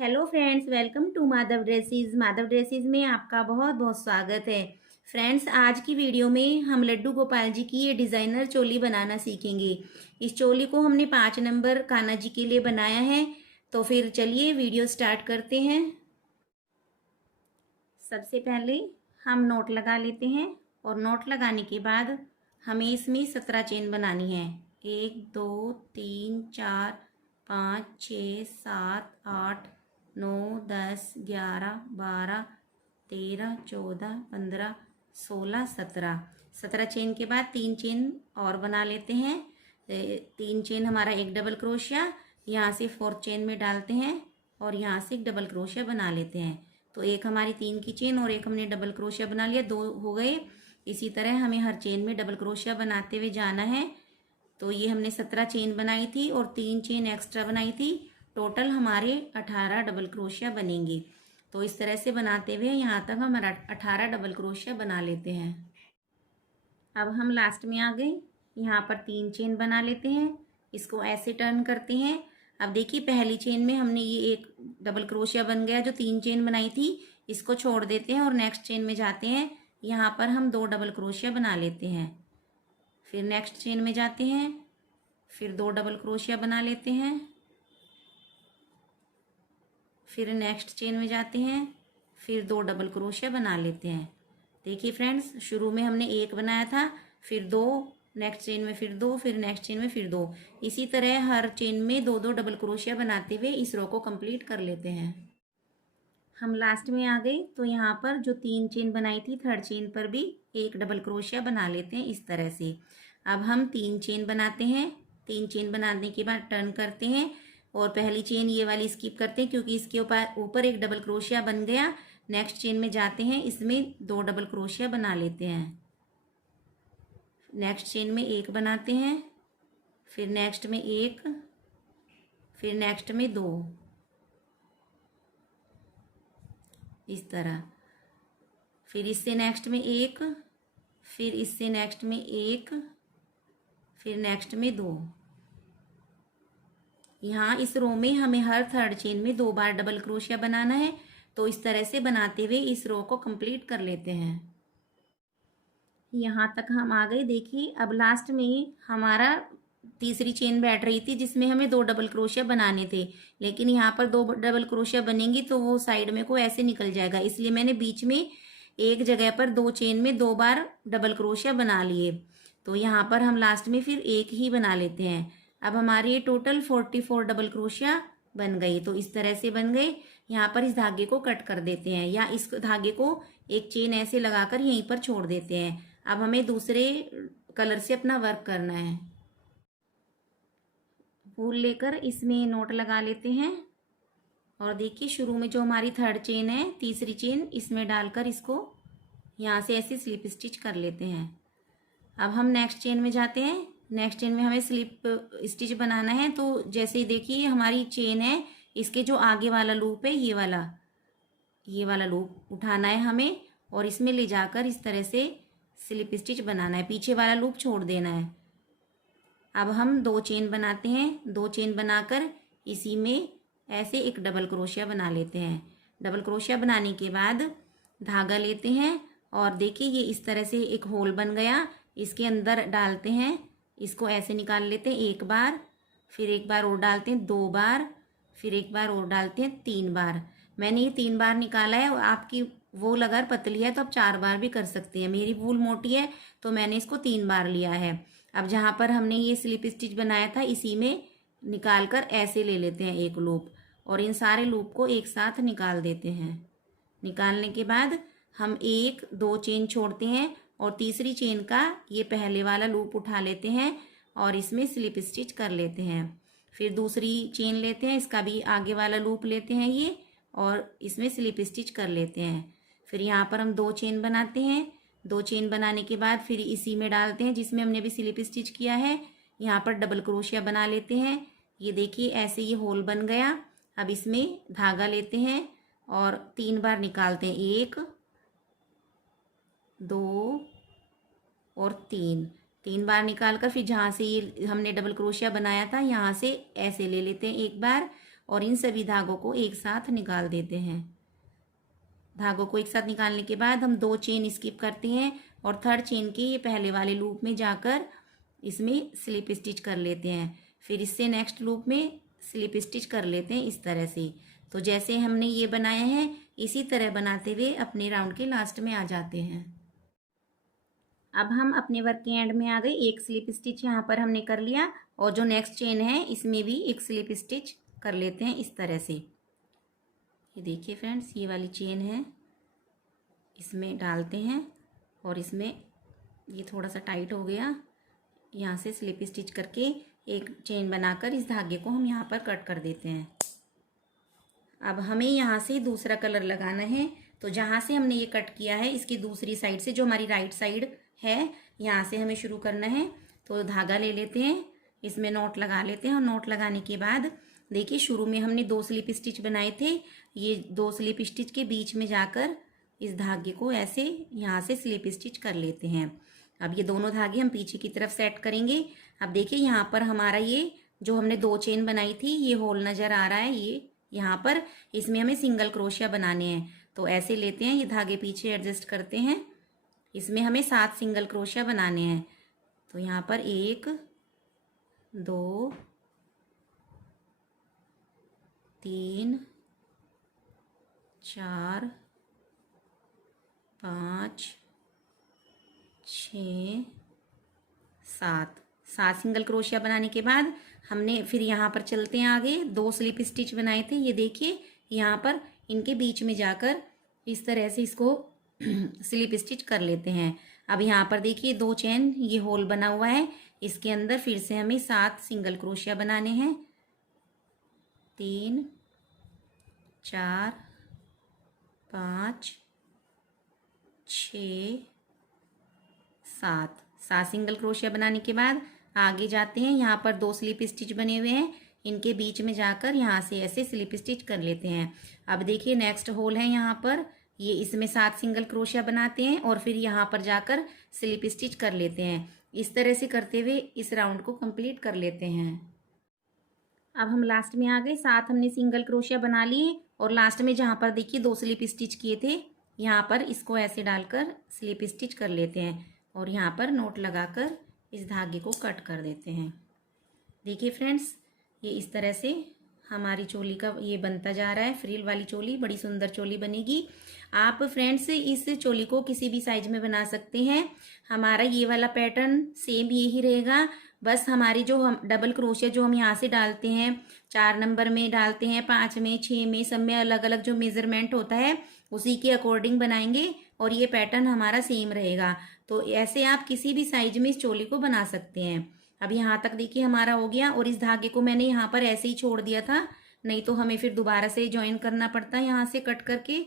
Hello friends, welcome to Madhav dresses. Madhav dresses में आपका बहुत बहुत स्वागत है। फ्रेंड्स, आज की वीडियो में हम लड्डू गोपाल जी की ये डिज़ाइनर चोली बनाना सीखेंगे। इस चोली को हमने 5 नंबर कान्हा जी के लिए बनाया है। तो फिर चलिए वीडियो स्टार्ट करते हैं। सबसे पहले हम नोट लगा लेते हैं और नोट लगाने के बाद हमें इसमें 17 चेन बनानी है। 1 2 3 4 5 6 7 8 9 10 11 12 13 14 15 16 17। 17 चेन के बाद 3 चेन और बना लेते हैं। 3 चेन हमारा एक डबल क्रोशिया, यहाँ से 4th चेन में डालते हैं और यहाँ से एक डबल क्रोशिया बना लेते हैं। तो एक हमारी 3 की चेन और एक हमने डबल क्रोशिया बना लिया, 2 हो गए। इसी तरह हमें हर चेन में डबल क्रोशिया बनाते हुए जाना है। तो ये हमने 17 चेन बनाई थी और 3 चेन एक्स्ट्रा बनाई थी। टोटल हमारे 18 डबल क्रोशिया बनेंगे। तो इस तरह से बनाते हुए यहाँ तक हम 18 डबल क्रोशिया बना लेते हैं। अब हम लास्ट में आ गए। यहाँ पर 3 चेन बना लेते हैं, इसको ऐसे टर्न करते हैं। अब देखिए, पहली चेन में हमने ये एक डबल क्रोशिया बन गया। जो 3 चेन बनाई थी इसको छोड़ देते हैं और नेक्स्ट चेन में जाते हैं। यहाँ पर हम 2 डबल क्रोशिया बना लेते हैं। फिर नेक्स्ट चेन में जाते हैं, फिर 2 डबल क्रोशिया बना लेते हैं। फिर नेक्स्ट चेन में जाते हैं, फिर 2 डबल क्रोशिया बना लेते हैं। देखिए फ्रेंड्स, शुरू में हमने एक बनाया था, फिर 2, नेक्स्ट चेन में फिर 2, फिर नेक्स्ट चेन में फिर 2। इसी तरह हर चेन में 2 2 डबल क्रोशिया बनाते हुए इस रो को कंप्लीट कर लेते हैं। हम लास्ट में आ गए। तो यहाँ पर जो 3 चेन बनाई थी, 3rd चेन पर भी एक डबल क्रोशिया बना लेते हैं इस तरह से। अब हम 3 चेन बनाते हैं। 3 चेन बनाने के बाद टर्न करते हैं और पहली चेन ये वाली स्किप करते हैं क्योंकि इसके ऊपर एक डबल क्रोशिया बन गया। नेक्स्ट चेन में जाते हैं, इसमें 2 डबल क्रोशिया बना लेते हैं। नेक्स्ट चेन में एक बनाते हैं, फिर नेक्स्ट में एक, फिर नेक्स्ट में 2, इस तरह। फिर इससे नेक्स्ट में एक, फिर इससे नेक्स्ट में एक, फिर नेक्स्ट में 2। यहाँ इस रो में हमें हर 3rd चेन में 2 बार डबल क्रोशिया बनाना है। तो इस तरह से बनाते हुए इस रो को कंप्लीट कर लेते हैं। यहाँ तक हम आ गए। देखिए, अब लास्ट में हमारा तीसरी चेन बैठ रही थी जिसमें हमें 2 डबल क्रोशिया बनाने थे, लेकिन यहाँ पर 2 डबल क्रोशिया बनेंगी तो वो साइड में को ऐसे निकल जाएगा। इसलिए मैंने बीच में एक जगह पर 2 चेन में 2 बार डबल क्रोशिया बना लिए। तो यहाँ पर हम लास्ट में फिर एक ही बना लेते हैं। अब हमारी ये टोटल 44 डबल क्रोशिया बन गई। तो इस तरह से बन गए। यहाँ पर इस धागे को कट कर देते हैं या इस धागे को एक चेन ऐसे लगाकर यहीं पर छोड़ देते हैं। अब हमें दूसरे कलर से अपना वर्क करना है। फूल लेकर इसमें नोट लगा लेते हैं और देखिए, शुरू में जो हमारी 3rd चेन है, तीसरी चेन इसमें डालकर इसको यहाँ से ऐसे स्लिप स्टिच कर लेते हैं। अब हम नेक्स्ट चेन में जाते हैं। नेक्स्ट चेन में हमें स्लिप स्टिच बनाना है। तो जैसे देखिए, हमारी चेन है, इसके जो आगे वाला लूप है, ये वाला लूप उठाना है हमें और इसमें ले जाकर इस तरह से स्लिप स्टिच बनाना है। पीछे वाला लूप छोड़ देना है। अब हम 2 चेन बनाते हैं। 2 चेन बनाकर इसी में ऐसे एक डबल क्रोशिया बना लेते हैं। डबल क्रोशिया बनाने के बाद धागा लेते हैं और देखिए, ये इस तरह से एक होल बन गया। इसके अंदर डालते हैं, इसको ऐसे निकाल लेते हैं एक बार, फिर एक बार और डालते हैं 2 बार, फिर एक बार और डालते हैं 3 बार। मैंने ये 3 बार निकाला है और आपकी वूल अगर पतली है तो आप 4 बार भी कर सकते हैं। मेरी वूल मोटी है तो मैंने इसको 3 बार लिया है। अब जहाँ पर हमने ये स्लिप स्टिच बनाया था, इसी में निकाल कर ऐसे ले लेते हैं एक लूप और इन सारे लूप को एक साथ निकाल देते हैं। निकालने के बाद हम 1 2 चेन छोड़ते हैं और तीसरी चेन का ये पहले वाला लूप उठा लेते हैं और इसमें स्लिप स्टिच कर लेते हैं। फिर दूसरी चेन लेते हैं, इसका भी आगे वाला लूप लेते हैं ये और इसमें स्लिप स्टिच कर लेते हैं। फिर यहाँ पर हम 2 चेन बनाते हैं। 2 चेन बनाने के बाद फिर इसी में डालते हैं जिसमें हमने भी स्लिप स्टिच किया है। यहाँ पर डबल क्रोशिया बना लेते हैं। ये देखिए, ऐसे ये होल बन गया। अब इसमें धागा लेते हैं और 3 बार निकालते हैं, 1 2 और 3 बार निकाल कर फिर जहाँ से ये हमने डबल क्रोशिया बनाया था, यहाँ से ऐसे ले लेते हैं एक बार और इन सभी धागों को एक साथ निकाल देते हैं। धागों को एक साथ निकालने के बाद हम 2 चेन स्किप करते हैं और थर्ड चेन के ये पहले वाले लूप में जाकर इसमें स्लिप स्टिच कर लेते हैं। फिर इससे नेक्स्ट लूप में स्लिप स्टिच कर लेते हैं इस तरह से। तो जैसे हमने ये बनाया है इसी तरह बनाते हुए अपने राउंड के लास्ट में आ जाते हैं। अब हम अपने वर्क के एंड में आ गए। एक स्लिप स्टिच यहाँ पर हमने कर लिया और जो नेक्स्ट चेन है इसमें भी एक स्लिप स्टिच कर लेते हैं इस तरह से। ये देखिए फ्रेंड्स, ये वाली चेन है, इसमें डालते हैं और इसमें ये थोड़ा सा टाइट हो गया, यहाँ से स्लिप स्टिच करके एक चेन बनाकर इस धागे को हम यहाँ पर कट कर देते हैं। अब हमें यहाँ से दूसरा कलर लगाना है। तो जहाँ से हमने ये कट किया है इसकी दूसरी साइड से, जो हमारी राइट साइड है, यहाँ से हमें शुरू करना है। तो धागा ले लेते हैं, इसमें नॉट लगा लेते हैं और नॉट लगाने के बाद देखिए शुरू में हमने 2 स्लिप स्टिच बनाए थे। ये 2 स्लिप स्टिच के बीच में जाकर इस धागे को ऐसे यहाँ से स्लिप स्टिच कर लेते हैं। अब ये दोनों धागे हम पीछे की तरफ सेट करेंगे। अब देखिए यहाँ पर हमारा ये जो हमने 2 चेन बनाई थी ये होल नज़र आ रहा है, ये यहाँ पर इसमें हमें सिंगल क्रोशिया बनाने हैं। तो ऐसे लेते हैं, ये धागे पीछे एडजस्ट करते हैं, इसमें हमें 7 सिंगल क्रोशिया बनाने हैं। तो यहाँ पर 1 2 3 4 5 6 7 सिंगल क्रोशिया बनाने के बाद हमने फिर यहाँ पर चलते हैं आगे। 2 स्लिप स्टिच बनाए थे, ये देखिए यहाँ पर इनके बीच में जाकर इस तरह से इसको स्लिप स्टिच कर लेते हैं। अब यहाँ पर देखिए 2 चेन ये होल बना हुआ है, इसके अंदर फिर से हमें 7 सिंगल क्रोशिया बनाने हैं। 3 4 5 6 7 सिंगल क्रोशिया बनाने के बाद आगे जाते हैं। यहाँ पर 2 स्लिप स्टिच बने हुए हैं, इनके बीच में जाकर यहाँ से ऐसे स्लिप स्टिच कर लेते हैं। अब देखिए नेक्स्ट होल है यहाँ पर, ये इसमें 7 सिंगल क्रोशिया बनाते हैं और फिर यहाँ पर जाकर स्लिप स्टिच कर लेते हैं। इस तरह से करते हुए इस राउंड को कंप्लीट कर लेते हैं। अब हम लास्ट में आ गए। 7 हमने सिंगल क्रोशिया बना लिए और लास्ट में जहाँ पर देखिए 2 स्लिप स्टिच किए थे, यहाँ पर इसको ऐसे डालकर स्लिप स्टिच कर लेते हैं और यहाँ पर नोट लगाकर इस धागे को कट कर देते हैं। देखिए फ्रेंड्स, ये इस तरह से हमारी चोली का ये बनता जा रहा है। फ्रिल वाली चोली बड़ी सुंदर चोली बनेगी। आप फ्रेंड्स इस चोली को किसी भी साइज में बना सकते हैं। हमारा ये वाला पैटर्न सेम यही रहेगा, बस हमारी जो हम डबल क्रोशिया जो हम यहाँ से डालते हैं, 4 नंबर में डालते हैं, 5 में, 6 में, सब में अलग अलग जो मेजरमेंट होता है उसी के अकॉर्डिंग बनाएंगे और ये पैटर्न हमारा सेम रहेगा। तो ऐसे आप किसी भी साइज में इस चोली को बना सकते हैं। अब यहाँ तक देखिए हमारा हो गया और इस धागे को मैंने यहाँ पर ऐसे ही छोड़ दिया था, नहीं तो हमें फिर दोबारा से ज्वाइन करना पड़ता है यहाँ से कट करके,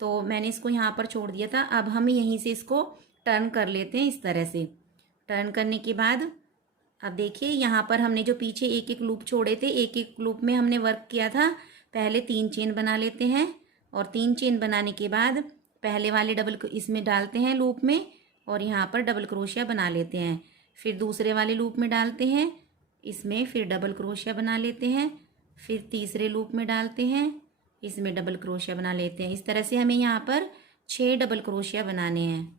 तो मैंने इसको यहाँ पर छोड़ दिया था। अब हम यहीं से इसको टर्न कर लेते हैं इस तरह से। टर्न करने के बाद अब देखिए यहाँ पर हमने जो पीछे एक एक लूप छोड़े थे, एक एक लूप में हमने वर्क किया था। पहले 3 चेन बना लेते हैं और 3 चेन बनाने के बाद पहले वाले डबल इसमें डालते हैं लूप में और यहाँ पर डबल क्रोशिया बना लेते हैं। फिर दूसरे वाले लूप में डालते हैं, इसमें फिर डबल क्रोशिया बना लेते हैं। फिर तीसरे लूप में डालते हैं, इसमें डबल क्रोशिया बना लेते हैं। इस तरह से हमें यहाँ पर 6 डबल क्रोशिया बनाने हैं।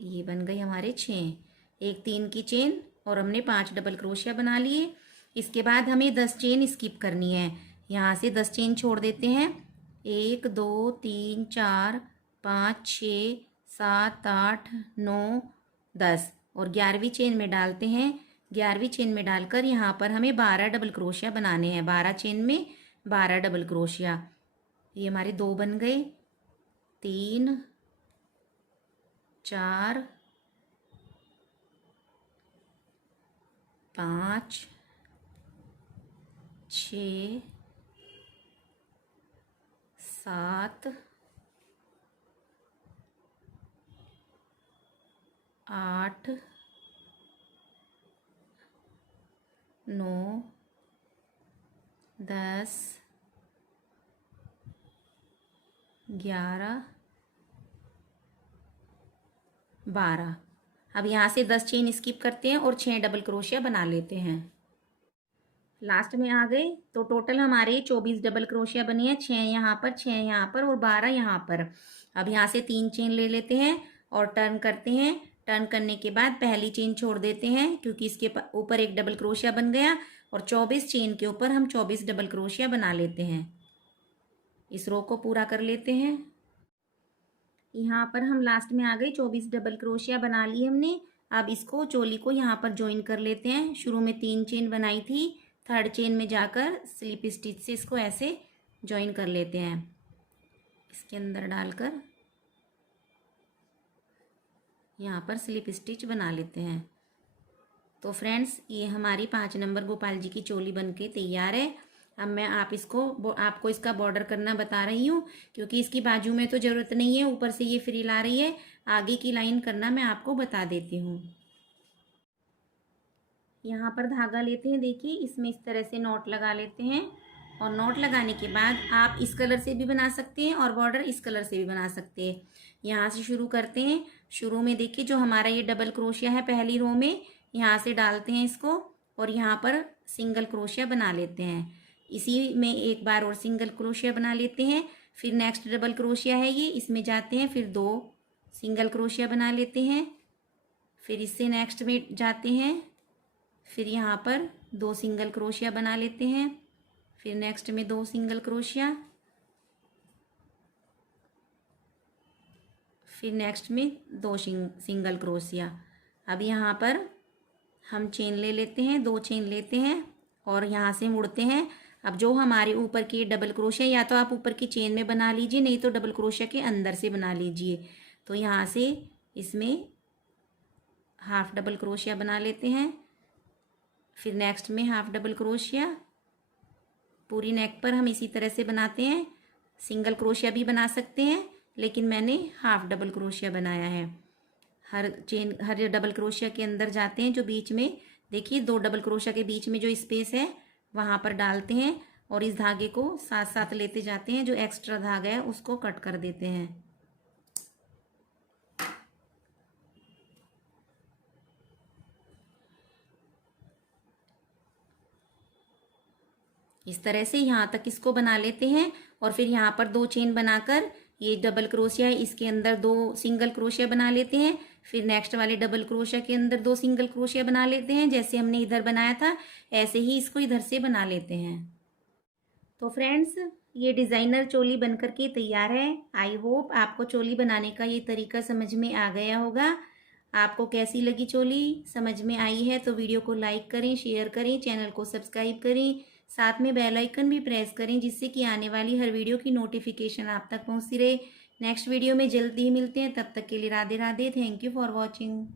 ये बन गई हमारे 6, एक 3 की चेन और हमने 5 डबल क्रोशिया बना लिए। इसके बाद हमें 10 चेन स्किप करनी है, यहाँ से 10 चेन छोड़ देते हैं। 1 2 3 4 5 6 7 8 9 10 और 11वीं चेन में डालते हैं। 11वीं चेन में डालकर यहाँ पर हमें 12 डबल क्रोशिया बनाने हैं। 12 चेन में 12 डबल क्रोशिया। ये हमारे 2 बन गए, 3 4 5 6 7 8 9 10 11 12। अब यहाँ से 10 चेन स्किप करते हैं और 6 डबल क्रोशिया बना लेते हैं। लास्ट में आ गए तो टोटल हमारे 24 डबल क्रोशिया बने हैं, 6 यहाँ पर, 6 यहाँ पर और 12 यहाँ पर। अब यहाँ से 3 चेन ले लेते हैं और टर्न करते हैं। टर्न करने के बाद पहली चेन छोड़ देते हैं क्योंकि इसके ऊपर एक डबल क्रोशिया बन गया, और 24 चेन के ऊपर हम 24 डबल क्रोशिया बना लेते हैं। इस रो को पूरा कर लेते हैं। यहाँ पर हम लास्ट में आ गए, 24 डबल क्रोशिया बना ली हमने। अब इसको चोली को यहाँ पर ज्वाइन कर लेते हैं। शुरू में 3 चेन बनाई थी, थर्ड चेन में जाकर स्लिप स्टिच से इसको ऐसे ज्वाइन कर लेते हैं, इसके अंदर डालकर यहाँ पर स्लिप स्टिच बना लेते हैं। तो फ्रेंड्स, ये हमारी 5 नंबर गोपाल जी की चोली बनके तैयार है। अब मैं आपको इसका बॉर्डर करना बता रही हूँ, क्योंकि इसकी बाजू में तो ज़रूरत नहीं है, ऊपर से ये फ्रिल आ रही है। आगे की लाइन करना मैं आपको बता देती हूँ। यहाँ पर धागा लेते हैं, देखिए इसमें इस तरह से नॉट लगा लेते हैं, और नॉट लगाने के बाद आप इस कलर से भी बना सकते हैं और बॉर्डर इस कलर से भी बना सकते हैं। यहाँ से शुरू करते हैं। शुरू में देखिए जो हमारा ये डबल क्रोशिया है पहली रो में, यहाँ से डालते हैं इसको और यहाँ पर सिंगल क्रोशिया बना लेते हैं। इसी में एक बार और सिंगल क्रोशिया बना लेते हैं। फिर नेक्स्ट डबल क्रोशिया है ये, इसमें जाते हैं, फिर 2 सिंगल क्रोशिया बना लेते हैं। फिर इससे नेक्स्ट में जाते हैं, फिर यहाँ पर 2 सिंगल क्रोशिया बना लेते हैं। फिर नेक्स्ट में 2 सिंगल क्रोशिया, फिर नेक्स्ट में 2 सिंगल क्रोशिया। अब यहाँ पर हम चेन ले लेते हैं, 2 चेन लेते हैं और यहाँ से मुड़ते हैं। अब जो हमारे ऊपर की डबल क्रोशिया, या तो आप ऊपर की चेन में बना लीजिए, नहीं तो डबल क्रोशिया के अंदर से बना लीजिए। तो यहाँ से इसमें हाफ डबल क्रोशिया बना लेते हैं। फिर नेक्स्ट में हाफ डबल क्रोशिया। पूरी नेक पर हम इसी तरह से बनाते हैं। सिंगल क्रोशिया भी बना सकते हैं, लेकिन मैंने हाफ डबल क्रोशिया बनाया है। हर डबल क्रोशिया के अंदर जाते हैं, जो बीच में देखिए 2 डबल क्रोशिया के बीच में जो स्पेस है वहाँ पर डालते हैं, और इस धागे को साथ साथ लेते जाते हैं। जो एक्स्ट्रा धागा है उसको कट कर देते हैं। इस तरह से यहाँ तक इसको बना लेते हैं, और फिर यहाँ पर 2 चेन बनाकर ये डबल क्रोशिया है इसके अंदर 2 सिंगल क्रोशिया बना लेते हैं। फिर नेक्स्ट वाले डबल क्रोशिया के अंदर 2 सिंगल क्रोशिया बना लेते हैं। जैसे हमने इधर बनाया था ऐसे ही इसको इधर से बना लेते हैं। तो फ्रेंड्स, ये डिज़ाइनर चोली बनकर के तैयार है। आई होप आपको चोली बनाने का ये तरीका समझ में आ गया होगा। आपको कैसी लगी चोली? समझ में आई है तो वीडियो को लाइक करें, शेयर करें, चैनल को सब्सक्राइब करें, साथ में बेल आइकन भी प्रेस करें, जिससे कि आने वाली हर वीडियो की नोटिफिकेशन आप तक पहुंचती रहे। नेक्स्ट वीडियो में जल्दी ही मिलते हैं, तब तक के लिए Radhe Radhe. Thank you for watching.